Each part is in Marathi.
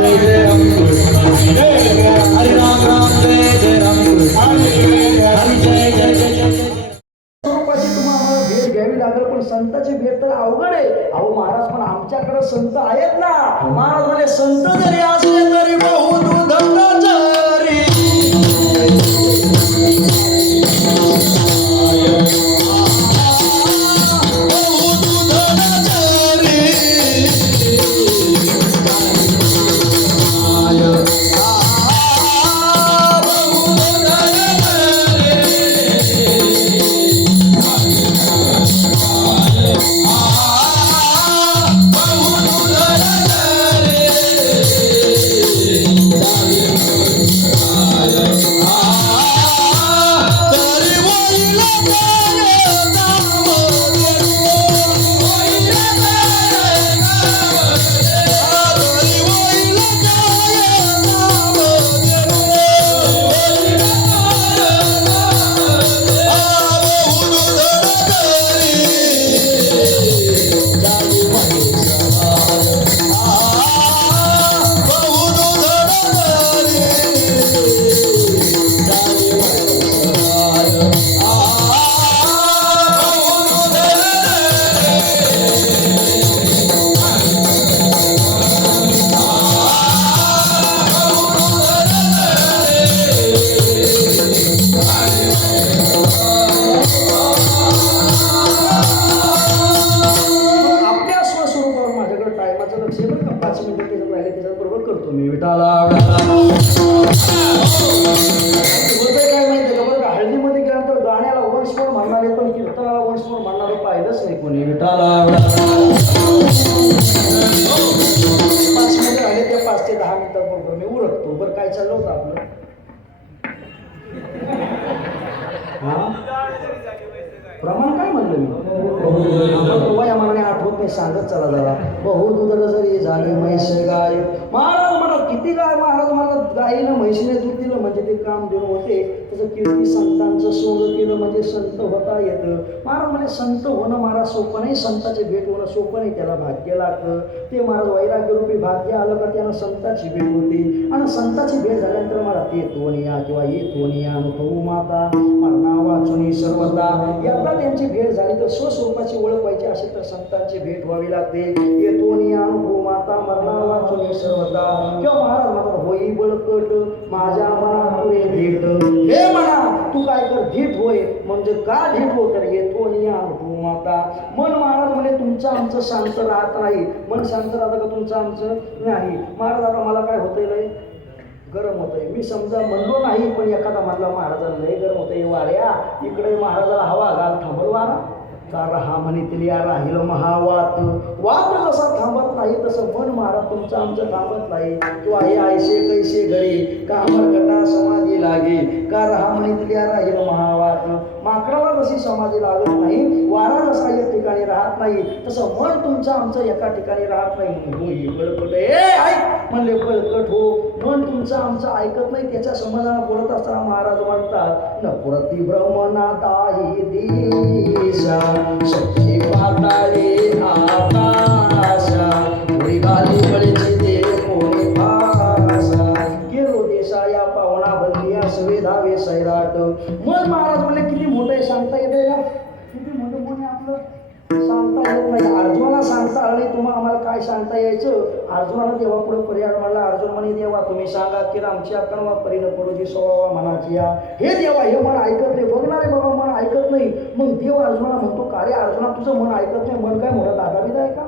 জয় জয় कोणी विटाला पाच मिनिटं राहिले त्या पाच ते दहा मिनिटात बरोबर मी उरकतो. बरं काय चाललं होतं आपलं? हा? प्रमाण काय म्हणलं मी? वया आठवत नाही सांगत चला जरा. बहु दुधड जरी झाली म्हैस गाय. महाराज म्हणा किती गाय? महाराज मला गायीनं म्हैशीने दूध दिलं म्हणजे ते काम देऊन होते. तसं कीर्ती संतांचं सोंग केलं म्हणजे संत होता येतं. महाराज म्हणजे संत होणं महाराज सोपं नाही. संताची भेट होणं सोपं नाही. त्याला भाग्य लागतं. ते महाराज वैराग्यरूपी भाग्य आलं का त्यानं संताची भेट होते. आणि संताची भेट झाल्यानंतर मला ते तोनिया किंवा ये तोनिया नको माता. मरणा वाचुनी सर्वता एकदा त्यांची भेट झाली तर स्वस्वरूपाची ओळख व्हायची असेल तर संतांची भेट व्हावी लागते. ये तोनिया नको माता मरणा वाचुनी सर्वता किंवा महाराज म्हणतात होई बळकट माझ्या मना तुरे भेट. हे म्हणा तू काय कर धीट होय म्हणजे का धीट हो तर येतो अनुभव माता. मन महाराज म्हणे तुमचं आमचं शांत राहत नाही. मन शांत राहतं का तुमचं आमचं? नाही. महाराज आता मला काय होतंय लय? गरम होतंय. मी समजा म्हणलो नाही पण एखादा म्हणला महाराजांना लय गरम होतंय वाड्या. इकडे महाराजाला हवा घाल थांबल वारा कार हा या राहिल महावात वाद जसा थांबत नाही तसं मन महाराज तुमचं आमचं थांबत नाही. किंवा हे आयशे कैसे घरी. कामर कटा समाधी लागे. कार हा म्हणितली राहिलो महावात माकडाला जशी समाधी लागत नाही वारा जसा एक ठिकाणी राहत नाही तसं मन तुमचं आमचं एका ठिकाणी राहत नाही. म्हणून हो, हे बळकट ए म्हणले बळकट हो. मन तुमचं आमचं ऐकत नाही त्याच्या समाधान बोलत असताना महाराज म्हणतात नपुरती ब्रह्मनादाही दिशा शक्ती पाताळे आकाशा उडी घाली बळीची देव कोणी भाषा गेलो देशा या पावना बंदिया सुविधावे सैराट. मन महाराज म्हणले किती मोठं आहे सांगता येते का? किती मोठं कोणी आपलं? सांगता येत नाही. अर्जुनाला सांगता आलं नाही. तुम्हाला आम्हाला काय सांगता यायचं? अर्जुनाला देवा पुढे पर्याय म्हणला अर्जुन म्हणे देवा तुम्ही सांगा की आमची अकरावा परिण पडूची सोळावा मनाची या. हे देवा हे मन ऐकत नाही. बघणारे बाबा मन ऐकत नाही. मग देव अर्जुनाला म्हणतो का रे अर्जुना तुझं मन ऐकत नाही. मन काय म्हणत आगामी बिदा आहे का?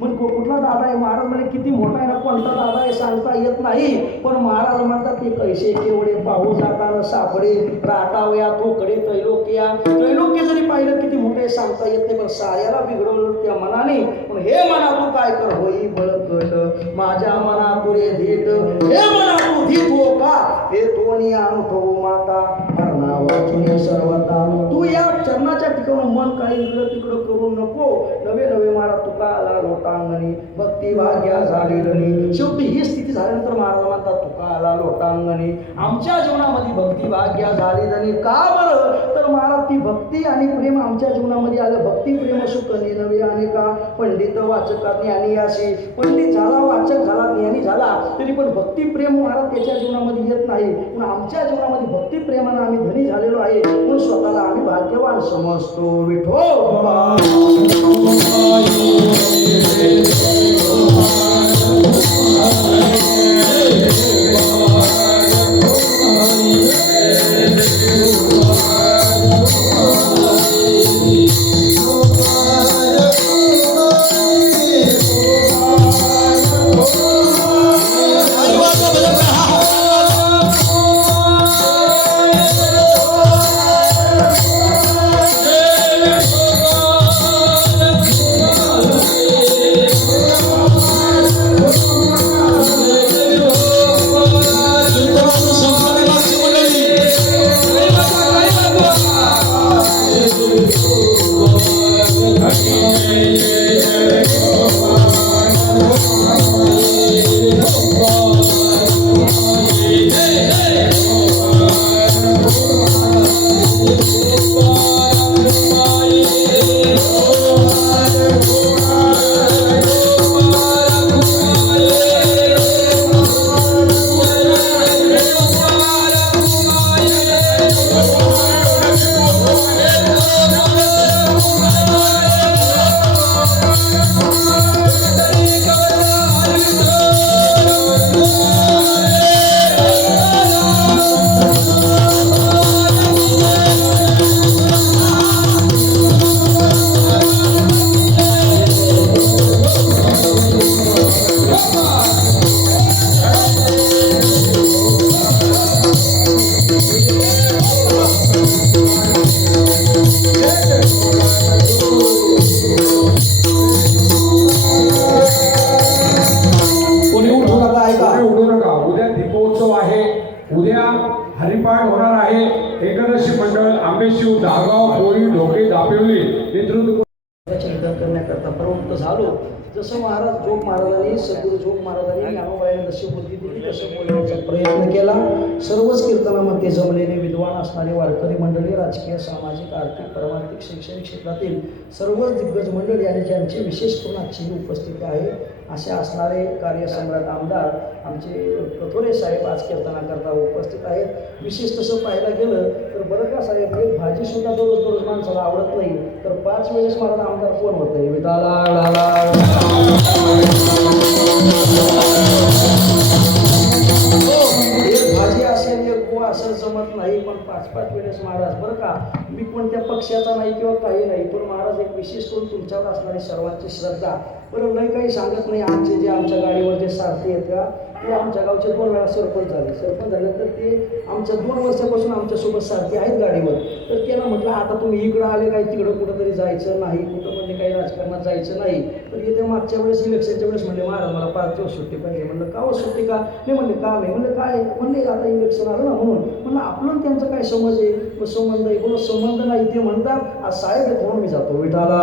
मग कुठला दादा आहे? महाराज म्हणे किती मोठा आहे ना कोणता दादा आहे? सांगता येत नाही. पण महाराज म्हणतात ते कैसे केवढे पाहू जाताना सापडे राटावया तोकडे तैलोक्या तैलोक्य जरी पाहिलं किती मोठे सांगता येत नाही पण सायाला बिघडवलं त्या मनाने. पण हे मना तू काय कर? होई बळकट माझ्या मना तुरे धीट हे मना तू धीट हो का? हे दोन्ही अनुभव माता म्हणा सर्वता. तू या चरणाच्या ठिकाणी मन काही इकडं तिकडं करू नवे नवे मारा तुका आला लोटांगणी भक्ती भाग्या झालेली शेवटी ही स्थिती झाल्यानंतर महाराज म्हणतात तुका आला लोटांगणी. आमच्या जीवनामध्ये भक्ती भाग्या झालेली का बरं? तर महाराज ती भक्ती आणि प्रेम आमच्या जीवनामध्ये आलं. भक्ती प्रेम सुख नवे आणि का? पंडित वाचका ज्ञानी असे पंडित झाला वाचक झाला ज्ञानी झाला तरी पण भक्ती प्रेम महाराज त्याच्या जीवनामध्ये येत नाही. पण आमच्या जीवनामध्ये भक्ती प्रेमानं आम्ही धनी झालेलो आहे. भाग्यवान समजतो विठो उद्या हरिपाठ होणार आहे. एकादशी मंडळ आंबेशिव दागाव पोळी ढोके दापिवली. नेतृत्व चिंतन करण्याकरता प्रवृत्त झालो. जसं महाराज जोग महाराजांनी सद्गुरू जोग महाराजांनी ज्ञानोबाईने जशी बुद्धी दिली तसं बोलण्याचा प्रयत्न केला. सर्वच कीर्तनामध्ये जमलेले विद्वान असणारे वारकरी मंडळी राजकीय सामाजिक आर्थिक परमार्थिक शैक्षणिक क्षेत्रातील सर्वच दिग्गज मंडळी आणि ज्यांची विशेष करून आजची उपस्थिती आहे असे असणारे कार्यसम्राट आमदार आमचे कथोरे साहेब आज कीर्तनाकरता उपस्थित आहेत. विशेष तसं पाहायला गेलं तर बरं का साहेब एक भाजीसुद्धा दररोज दररोज माणसाला आवडत नाही. तर पाच वेळेस मला आमदार फोन होतं विटाला नाही पण पाच पाच वेळेस महाराज बरं का? मी कोणत्या पक्षाचा नाही किंवा काही नाही पण महाराज एक विशेष करून तुमच्यावर असणारी सर्वांची श्रद्धा. बरं नाही काही सांगत नाही आमचे जे आमच्या गाडीवर जे सारथी आहेत का ते आमच्या गावचे दोन वेळा सरपंच झाले. सरपंच झाल्यानंतर ते आमच्या दोन वर्षापासून आमच्यासोबत सारथी आहेत गाडीवर. तर त्यांना म्हटलं आता तुम्ही इकडं आले काय तिकडं कुठंतरी जायचं नाही कुठं म्हणजे काही राजकारणात जायचं नाही. तर ते मागच्या वेळेस इलेक्शनच्या वेळेस म्हणले महाराज मला पाच दिवस सुट्टी पाहिजे. म्हणलं का हो सुट्टी का? मी म्हणले का नाही? म्हणलं काय म्हणले आता इलेक्शन आलं ना म्हणून. म्हणलं आपलं त्यांचं काय समज आहे? मग संबंध आहे. कोण संबंध नाही. ते म्हणतात आज साहेब आहेत म्हणून मी जातो. विठाला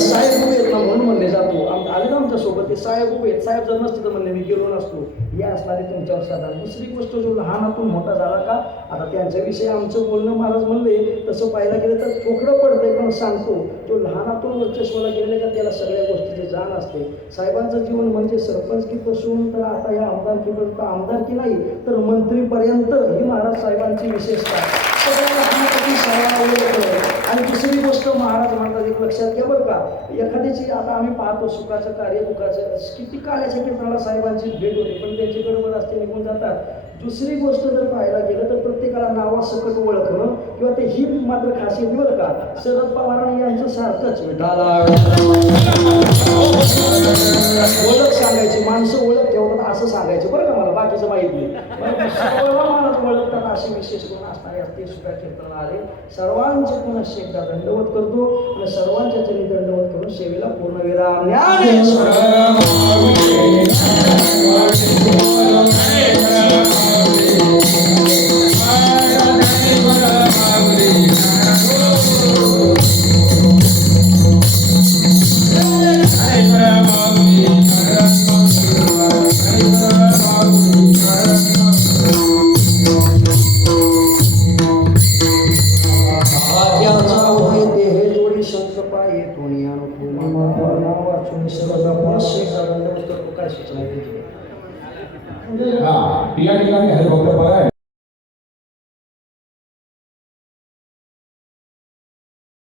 साहेब उभे आहेत म्हणून म्हणले जातो आम आले ना आमच्यासोबत ते साहेब उभे साहेब जर नसते तर म्हणले मी गेलो नसतो. हे असणारे तुमच्यावर साधा दुसरी गोष्ट जो लहानातून मोठा झाला का? आता त्यांच्याविषयी आमचं बोलणं महाराज म्हणले तसं पाहायला गेलं तर ठोकरं पडतंय पण सांगतो तो लहानातून वर्चस्वाला गेले का त्याला सगळ्या गोष्टीची जाण असते. साहेबांचं जीवन म्हणजे सरपंचकीपासून तर आता या आमदारकीपर्यंत आमदारकी नाही तर मंत्रीपर्यंत ही महाराज साहेबांची विशेषता. सगळ्या लहानासाठी सगळ्या ओळख आणि दुसरी गोष्ट महाराज म्हणतात एक लक्षात घ्या बरं का. एखाद्याची आता आम्ही पाहतो सुखाचं कार्य दुःखाचं. किती काळाच्या कीर्तनाला साहेबांची भेट होते पण त्यांची गडबड असते निघून जातात. दुसरी गोष्ट जर पाहायला गेलं तर प्रत्येकाला नावासकट ओळखणं किंवा ते ही मात्र खासियत बरं का. शरद पवारांनी यांचं सारखंच. ओळख सांगायची माणसं ओळख ठेवतात असं सांगायचं बरं का मला बाकीचं माहीत नाही. ओळखतात असे विशेष ते सुद्धा कीर्तन आले सर्वांचे पुन्हा एकदा दंडवत करतो आणि सर्वांच्या चरणी दंडवत करून सेवेला पूर्ण विराम. ज्ञानेश्वर. या ठिकाणी हरिभक्त बघा